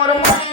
আমার মনে